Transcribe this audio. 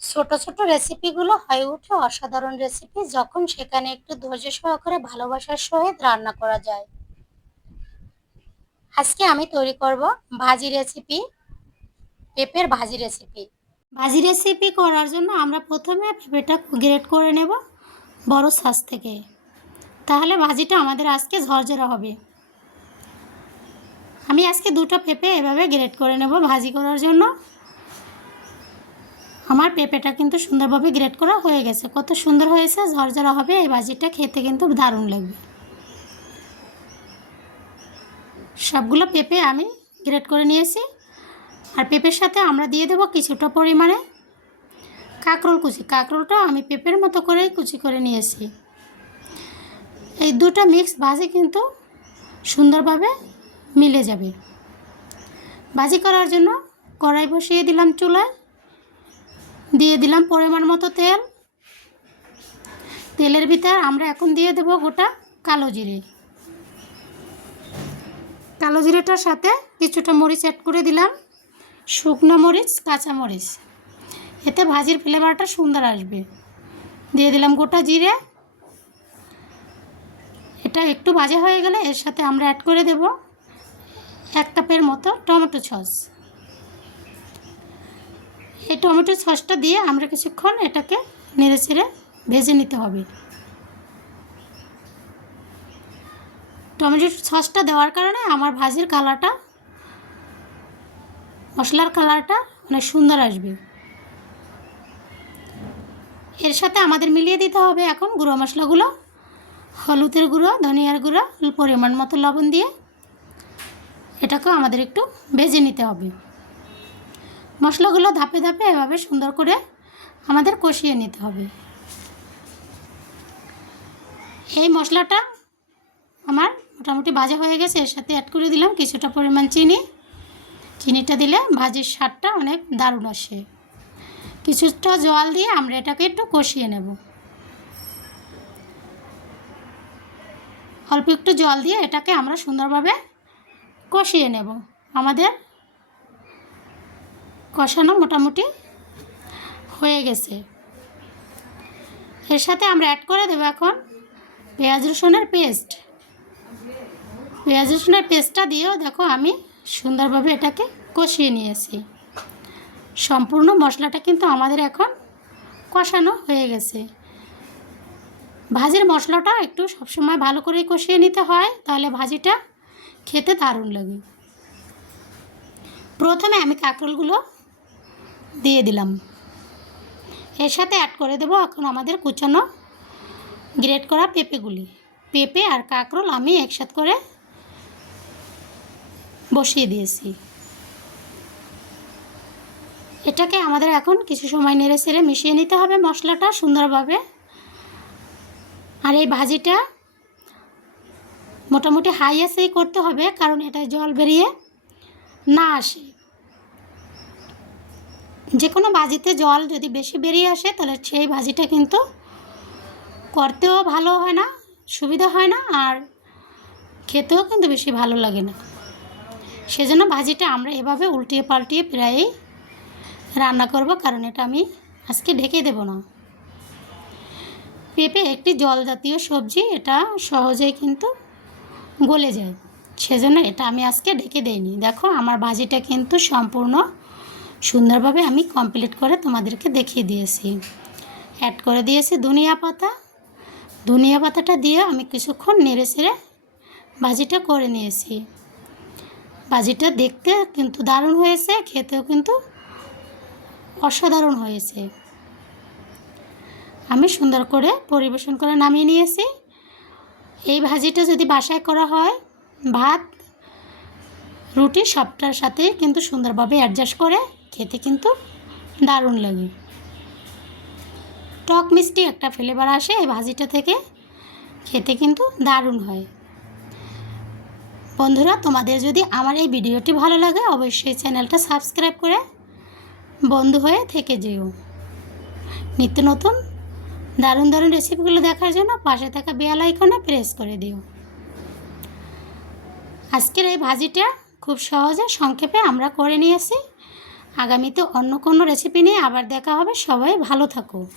ছোট ছোট রেসিপিগুলো হয়ে ওঠে অসাধারণ রেসিপি যখন সেখানে একটু ধৈর্য সহকারে ভালোবাসার সহিত রান্না করা যায়। আজকে আমি তৈরি করব ভাজি রেসিপি, পেঁপের ভাজি রেসিপি। ভাজি রেসিপি করার জন্য আমরা প্রথমে পেঁপেটা গ্রেট করে নেব বড় সাইজ থেকে, তাহলে ভাজিটা আমাদের আজকে ঝরঝরা হবে। আমি আজকে দুটো পেঁপে এভাবে গ্রেট করে নেব ভাজি করার জন্য। আমার পেঁপেটা কিন্তু সুন্দরভাবে গ্রেট করা হয়ে গেছে, কত সুন্দর হয়েছে, ঝরঝরা হবে। এই ভাজিটা খেতে কিন্তু দারুণ লাগবে। সবগুলো পেঁপে আমি গ্রেট করে নিয়েছি। আর পেঁপের সাথে আমরা দিয়ে দেবো কিছুটা পরিমাণে কাঁকরোল কুচি। কাঁকরোলটা আমি পেঁপের মতো করেই কুচি করে নিয়েছি। এই দুটো মিক্স ভাজি কিন্তু সুন্দরভাবে মিলে যাবে। ভাজি করার জন্য কড়াই বসিয়ে দিলাম চুলায়, দিয়ে দিলাম পরিমাণ মতো তেল। তেলের ভিতর আমরা এখন দিয়ে দেবো গোটা কালো জিরে। কালো জিরেটার সাথে কিছুটা মরিচ অ্যাড করে দিলাম, শুকনো মরিচ, কাঁচা মরিচ, এতে ভাজির ফ্লেভারটা সুন্দর আসবে। দিয়ে দিলাম গোটা জিরে। এটা একটু ভাজা হয়ে গেলে এর সাথে আমরা অ্যাড করে দেব 1 কাপের মতো টমেটো সস। এই টমেটো সসটা দিয়ে আমরা কিছুক্ষণ এটাকে নেড়েচেড়ে ভেজে নিতে হবে। টমেটো সসটা দেওয়ার কারণে আমার ভাজির কালারটা, মশলার কালারটা অনেক সুন্দর আসবে। এর সাথে আমাদের মিলিয়ে দিতে হবে এখন গুঁড়ো মশলাগুলো। হলুদের গুঁড়ো, ধনিয়ার গুঁড়ো, পরিমাণ মতো লবণ দিয়ে এটাকেও আমাদের একটু ভেজে নিতে হবে। মশলাগুলো ধাপে ধাপে এভাবে সুন্দর করে আমাদের কষিয়ে নিতে হবে। এই মশলাটা আমার মোটামুটি ভাজা হয়ে গেছে। এর সাথে অ্যাড করে দিলাম কিছুটা পরিমাণ চিনি। চিনিটা দিলে ভাজির স্বাদটা অনেক দারুণ আসে। কিছুটা জল দিয়ে আমরা এটাকে একটু কষিয়ে নেব। অল্প একটু জল দিয়ে এটাকে আমরা সুন্দরভাবে কষিয়ে নেব। আমাদের কষানো মোটামুটি হয়ে গেছে। এর সাথে আমরা অ্যাড করে দেবো এখন পেঁয়াজ রসুনের পেস্ট। পেঁয়াজ রসুনের পেস্টটা দিয়েও দেখো আমি সুন্দরভাবে এটাকে কষিয়ে নিয়েছি। সম্পূর্ণ মশলাটা কিন্তু আমাদের এখন কষানো হয়ে গেছে। ভাজির মশলাটা একটু সবসময় ভালো করে কষিয়ে নিতে হয়, তাহলে ভাজিটা খেতে দারুণ লাগে। প্রথমে আমি কাঁকরোলগুলো দিয়ে দিলাম। এর সাথে অ্যাড করে দেবো এখন আমাদের কুচানো গ্রেট করা পেঁপেগুলি। পেঁপে আর কাঁকরোল আমি একসাথে করে বসিয়ে দিয়েছি। এটাকে আমাদের এখন কিছু সময় নেড়ে চেড়ে মিশিয়ে নিতে হবে মশলাটা সুন্দরভাবে। আর এই ভাজিটা মোটামুটি হাই আঁচেই করতে হবে, কারণ এটা জল বেরিয়ে না আসে। যে কোনো ভাজিতে জল যদি বেশি বেরিয়ে আসে তাহলে সেই ভাজিটা কিন্তু করতেও ভালো হয় না, সুবিধা হয় না, আর খেতেও কিন্তু বেশি ভালো লাগে না। সেজন্য ভাজিটা আমরা এভাবে উল্টিয়ে পাল্টিয়ে প্রায়ই রান্না করব, কারণ এটা আমি আজকে ঢেকে দেব না। পেঁপে একটি জল জাতীয় সবজি, এটা সহজেই কিন্তু গলে যায়, সেজন্য এটা আমি আজকে ঢেকে দেইনি। দেখো আমার ভাজিটা কিন্তু সম্পূর্ণ সুন্দরভাবে আমি কমপ্লিট করে তোমাদেরকে দেখিয়ে দিয়েছি। অ্যাড করে দিয়েছি ধনিয়া পাতা। ধনিয়া পাতাটা দিয়ে আমি কিছুক্ষণ নেড়ে চেড়ে ভাজিটা করে নিয়েছি। ভাজিটা দেখতে কিন্তু দারুণ হয়েছে, খেতেও কিন্তু অসাধারণ হয়েছে। আমি সুন্দর করে পরিবেশন করে নামিয়ে নিয়েছি। এই ভাজিটা যদি বাসায় করা হয়, ভাত, রুটি সবটার সাথে কিন্তু সুন্দরভাবে অ্যাডজাস্ট করে খেতে কিন্তু দারুণ লাগে। টক মিষ্টি একটা ফ্লেভার আসে এই ভাজিটা থেকে, খেতে কিন্তু দারুণ হয়। বন্ধুরা, তোমাদের যদি আমার এই ভিডিওটি ভালো লাগে অবশ্যই চ্যানেলটা সাবস্ক্রাইব করে বন্ধু হয়ে থেকে যেও। নিত্য নতুন দারুণ দারুণ রেসিপিগুলো দেখার জন্য পাশে থাকা বেল আইকনে প্রেস করে দিও। আজকের এই ভাজিটা খুব সহজে সংক্ষেপে আমরা করে নিয়েছি। আগামীতে অন্য কোনো রেসিপি নিয়ে আবার দেখা হবে। সবাই ভালো থাকো।